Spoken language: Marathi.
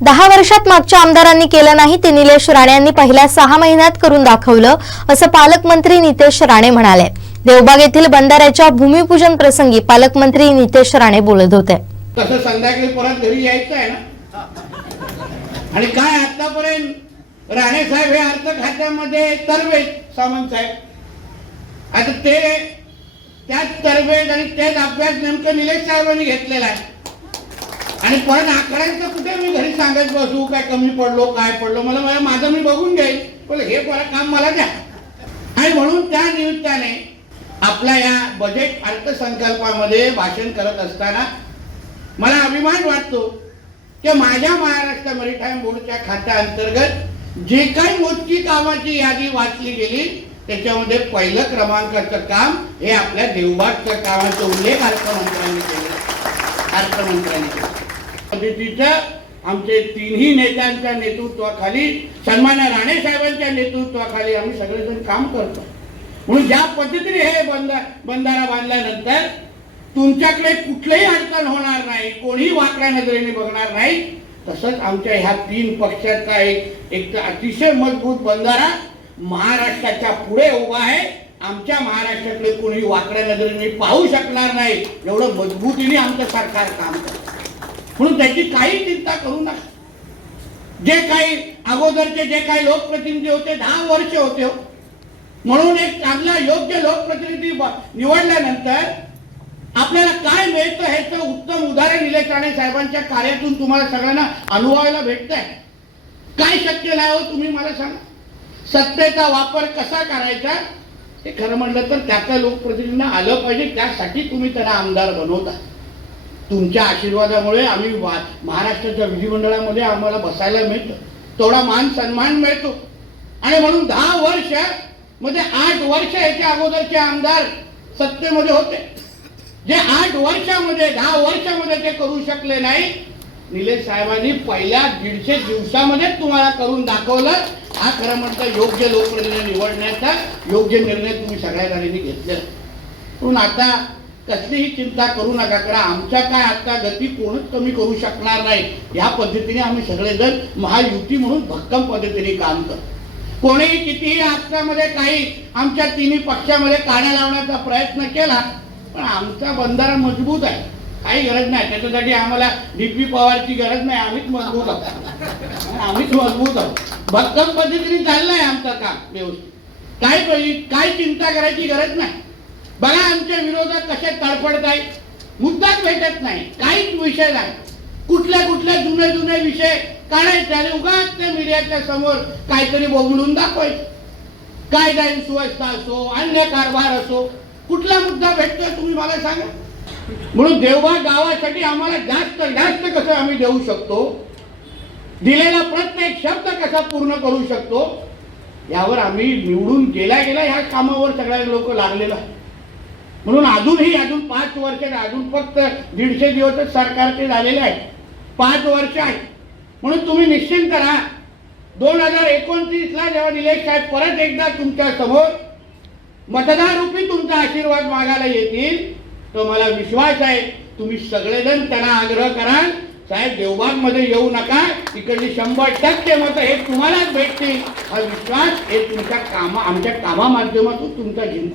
दहा वर्षात मागच्या आमदारांनी केलं नाही ते निलेश राणे पहिल्या सहा महिन्यात करून दाखवलं असं पालकमंत्री नितेश राणे म्हणाले. देवबाग येथील बंधाऱ्याच्या भूमिपूजन प्रसंगी पालकमंत्री नितेश राणे बोलत होते. तसं संध्याकाळी परत घरी यायचं आहे ना? आणि काय आतापर्यंत राणे साहेब हे अर्थ खात्यामध्ये तरवेद सामंत साहेब. आता ते त्याच तरबेज आणि तेच अभ्यास नेमकं निलेश साहेबांनी घेतलेला आहे. आणि परत आकड्यांचं कुठे? मी घरी सांगत बसू काय कमी पडलो काय पडलो? मला मला माझं मी बघून घेईल पण हे काम मला द्या. आणि म्हणून त्या निमित्ताने आपल्या या बजेट अर्थसंकल्पामध्ये भाषण करत असताना मला अभिमान वाटतो की माझ्या महाराष्ट्र मरीटाईम बोर्डच्या खात्याअंतर्गत जे काही मोजकी कामाची यादी वाचली गेली त्याच्यामध्ये पहिलं क्रमांकाचं काम हे आपल्या देवबागच्या कामाचा उल्लेख अर्थमंत्र्यांनी केला. अर्थमंत्र्यांनी केला. पद्धतीचं आमचे तिन्ही नेत्यांच्या नेतृत्वाखाली सन्मान्य राणे साहेबांच्या नेतृत्वाखाली आम्ही सगळेजण काम करतो. म्हणून ज्या पद्धतीने हे बंदा बंधारा बांधल्यानंतर तुमच्याकडे कुठलंही अडचण होणार नाही कोणीही वाकड्या नजरेने बघणार नाही तसंच आमच्या ह्या तीन पक्षाचा एक एक तर अतिशय मजबूत बंधारा महाराष्ट्राच्या पुढे उभा आहे. आमच्या महाराष्ट्रातले कोणी वाकड्या नजरेने पाहू शकणार नाही. एवढं मजबूतीने आमचं सरकार काम करतं. म्हणून त्याची काही चिंता करू नका. जे काही अगोदरचे जे काही लोकप्रतिनिधी होते दहा वर्ष होते हो. म्हणून एक चांगला योग्य लोकप्रतिनिधी ब- निवडल्यानंतर आपल्याला काय मिळतं ह्याचं उत्तम उदाहरण निलेश राणे साहेबांच्या कार्यातून तुम्हाला सगळ्यांना अनुभवायला भेटत आहे काय शक्य नाही हो तुम्ही मला सांगा. सत्तेचा वापर कसा करायचा? हे खरं म्हटलं तर त्याचं लोकप्रतिनिधींना आलं पाहिजे त्यासाठी तुम्ही त्यांना आमदार बनवता. तुमच्या आशीर्वादामुळे आम्ही वा- महाराष्ट्राच्या विधिमंडळामध्ये आम्हाला बसायला मिळतं. तेवढा मान सन्मान मिळतो. आणि म्हणून दहा वर्षमध्ये आठ वर्ष याच्या अगोदरचे आमदार सत्तेमध्ये होते. जे आठ वर्षामध्ये दहा वर्षामध्ये ते करू शकले नाही निलेश साहेबांनी पहिल्या दीडशे दिवसामध्ये तुम्हाला करून दाखवलं. हा खरं म्हणता योग्य लोकप्रतिनिधी निवडण्याचा योग्य निर्णय तुम्ही सगळ्या जणांनी घेतलेला. म्हणून आता कसलीही चिंता करू नका कारण आमच्या काय आता गती कोणच कमी करू शकणार नाही. या पद्धतीने आम्ही सगळेजण महायुती म्हणून भक्कम पद्धतीने काम करतो. कोणीही कितीही आजच्यामध्ये काही आमच्या तिन्ही पक्षामध्ये काण्या लावण्याचा प्रयत्न केला पण आमचा बंधारा मजबूत आहे. काही गरज नाही. त्याच्यासाठी आम्हाला डीपी पवारची गरज नाही. आम्हीच मजबूत आहोत. आम्हीच मजबूत आहोत. भक्कम पद्धतीने चाललंय आमचं काम व्यवस्थित. काय पाहिजे काय चिंता करायची गरज नाही. बघा आमच्या विरोधात कसे तडफडत आहेत मुद्दाच भेटत नाही. काहीच विषय नाही. कुठल्या कुठल्या जुने जुने विषय काढायचे आणि उगाच त्या मीडियाच्या समोर काहीतरी बोलून दाखवायचं. कायदा सुव्यवस्था असो अन्य कारभार असो कुठला मुद्दा भेटतोय तुम्ही मला सांगा? म्हणून देवबाग गावासाठी आम्हाला जास्त जास्त कसं आम्ही देऊ शकतो? दिलेला प्रत्येक शब्द कसा पूर्ण करू शकतो? यावर आम्ही निवडून गेल्या गेल्या ह्या कामावर सगळ्या लोक लागलेलं आहे म्हणून अजूनही अजून पाच वर्ष अजून फक्त दीडशे दिवसच सरकारचे झालेले आहेत. पाच वर्ष आहेत. म्हणून तुम्ही निश्चिंत राहा. दोन हजार एकोणतीसला जेव्हा निलेश साहेब परत एकदा तुमच्यासमोर मतदार रूपी तुमचा आशीर्वाद मागायला येतील तर मला विश्वास आहे तुम्ही सगळेजण त्यांना आग्रह कराल साहेब देवबागमध्ये येऊ नका. इकडली शंभर टक्के मतं हे तुम्हालाच भेटतील. हा विश्वास हे तुमच्या कामा आमच्या कामा माध्यमातून तुमचा जिंक